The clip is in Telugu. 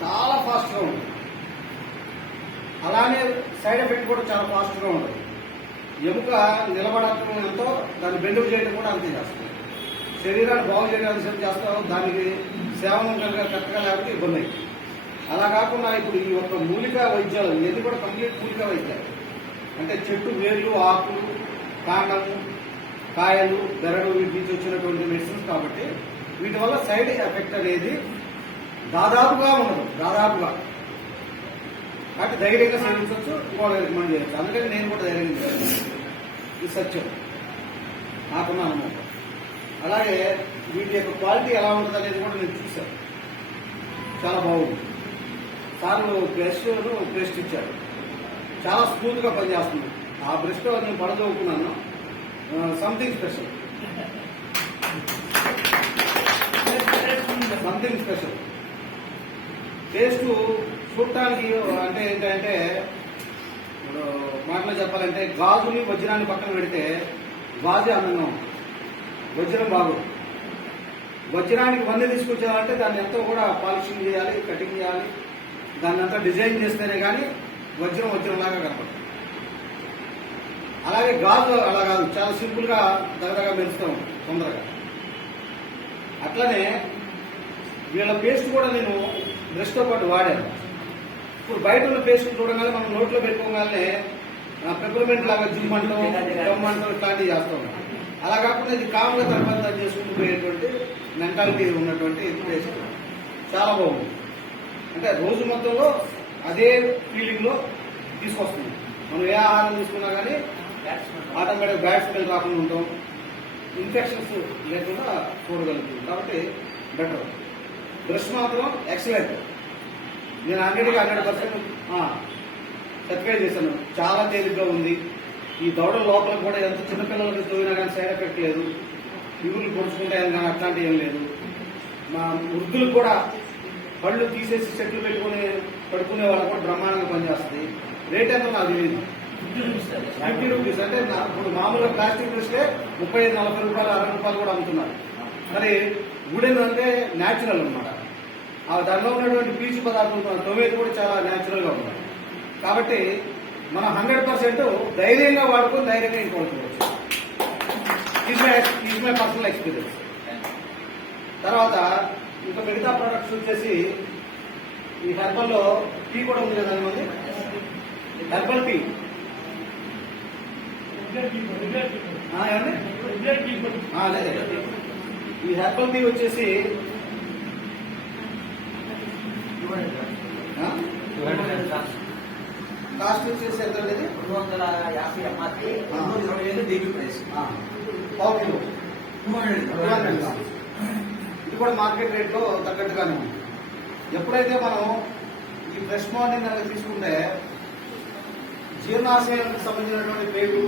చాలా ఫాస్ట్గా ఉంటుంది. అలానే సైడ్ ఎఫెక్ట్ కూడా చాలా ఫాస్ట్గా ఉంటుంది. ఎముక నిలబడటం ఎంతో దాన్ని బెండుకు చేయడం కూడా అంతే చేస్తుంది. శరీరాన్ని బాగు చేయడానికి సేపు చేస్తాం, దానికి సేవనం కరెక్ట్గా లేకపోతే ఇబ్బంది అవుతుంది. అలా కాకుండా ఇప్పుడు ఈ యొక్క మూలికా వైద్యాలు ఇవన్నీ కూడా కంప్లీట్ మూలికా వైద్యాలు. అంటే చెట్టు వేర్లు, ఆకులు, కాండము, కాయలు, బెరడు వీటి నుంచి వచ్చినటువంటి మెడిసిన్స్ కాబట్టి వీటి వల్ల సైడ్ ఎఫెక్ట్ అనేది దాదాపుగా ఉండదు. కాబట్టి ధైర్యంగా సేవించవచ్చు, ఇంకోటి రికమెండ్ చేయొచ్చు. అందుకని నేను కూడా ధైర్యంగా చేస్తాను. ఇది సత్యం, నాకున్న అనుభవం. అలాగే వీటి యొక్క క్వాలిటీ ఎలా ఉంటుంది అనేది కూడా నేను చూశాను. చాలా బాగుంది. సార్లు బ్రష్ ఇచ్చారు, చాలా స్మూత్గా పనిచేస్తుంది. ఆ బ్రష్తో నేను పడదవుకున్నాను. సంథింగ్ స్పెషల్ టేస్ట్ చూడటానికి అంటే ఏంటంటే ఇప్పుడు మాటలో చెప్పాలంటే గాజుని వజ్రాన్ని పక్కన పెడితే గాజు అందంగా ఉంటుంది, వజ్రం బాగోదు. వజ్రానికి వన్నె తీసుకొచ్చారంటే దాన్ని ఎంతో కూడా పాలిషింగ్ చేయాలి, కటింగ్ చేయాలి, దాన్ని అంతా డిజైన్ చేస్తేనే కానీ వజ్రంలాగా కనపడుతుంది. అలాగే గాజు అలా కాదు, చాలా సింపుల్గా దగ్గరగా మెరుస్తాం తొందరగా. అట్లనే వీళ్ళ పేస్ట్ కూడా నేను బ్రష్తో పాటు వాడాను. ఇప్పుడు బయట ఉన్న పేస్ట్ చూడగానే మనం నోట్లో పెట్టుకోగానే పెప్పర్మెంట్ లాగా జిమ్మంటం ఇట్లాంటివి చేస్తాం. అలా కాకుండా ఇది కామ్గా తర్వాత చేసుకుంటూ పోయేటువంటి మెంటాలిటీ ఉన్నటువంటి పేస్ట్ చాలా బాగుంది. అంటే రోజు మొత్తంలో అదే ఫీలింగ్లో తీసుకొస్తుంది. మనం ఏ ఆహారం తీసుకున్నా కానీ ఆటోమేటిక్ బ్యాడ్ స్మెల్ రాకుండా ఉంటాం, ఇన్ఫెక్షన్స్ లేకుండా చూడగలుగుతుంది. కాబట్టి బెటర్. బ్రష్ మాత్రం ఎక్సలెంట్. నేను 100% సర్టిఫై చేశాను. చాలా తేలిగ్గా ఉంది. ఈ దౌడల లోపల కూడా ఎంత చిన్నపిల్లలకి తోయినా కానీ సైడ్ ఎఫెక్ట్ లేదు. ఇవులు పొడుచుకుంటాయని కానీ అట్లాంటివి ఏం లేదు. మా వృద్ధులకు కూడా పళ్ళు తీసేసి చెట్లు పెట్టుకుని పడుకునే వాళ్ళకి కూడా బ్రహ్మాండంగా పనిచేస్తుంది. రేట్ ఎంత నాకు తెలియదు. 50 రూపీస్. అంటే ఇప్పుడు మామూలుగా ప్లాస్టిక్ బ్రష్లే 35-40 రూపాయలు 60 రూపాయలు కూడా అమ్ముతున్నారు. మరి వుడెన్ అంటే న్యాచురల్ అనమాట. దానిలో ఉన్నటువంటి పీచు పదార్థం తొమ్మిది కూడా చాలా న్యాచురల్గా ఉన్నాయి. కాబట్టి మనం 100% ధైర్యంగా వాడుకొని ధైర్యంగా ఇంకోవచ్చు. Is my personal experience. తర్వాత ఇంకా మిగతా ప్రొడక్ట్స్ వచ్చేసి ఈ హెర్బల్లో టీ కూడా ఉంది కదా మంది. హెర్బల్ టీ ఈ హెర్బల్ టీ వచ్చేసి కాస్ట్ వచ్చేసి ఎంత అనేది 250 ఎంఆర్పీ, 225 డీబీ ప్రైస్. పావు కిలో. ఇది కూడా మార్కెట్ రేట్లో తగ్గట్టుగానే ఉంది. ఎప్పుడైతే మనం ఈ ఫ్రెష్ మార్నింగ్ అనేది తీసుకుంటే జీర్ణాశయానికి సంబంధించినటువంటి పేరు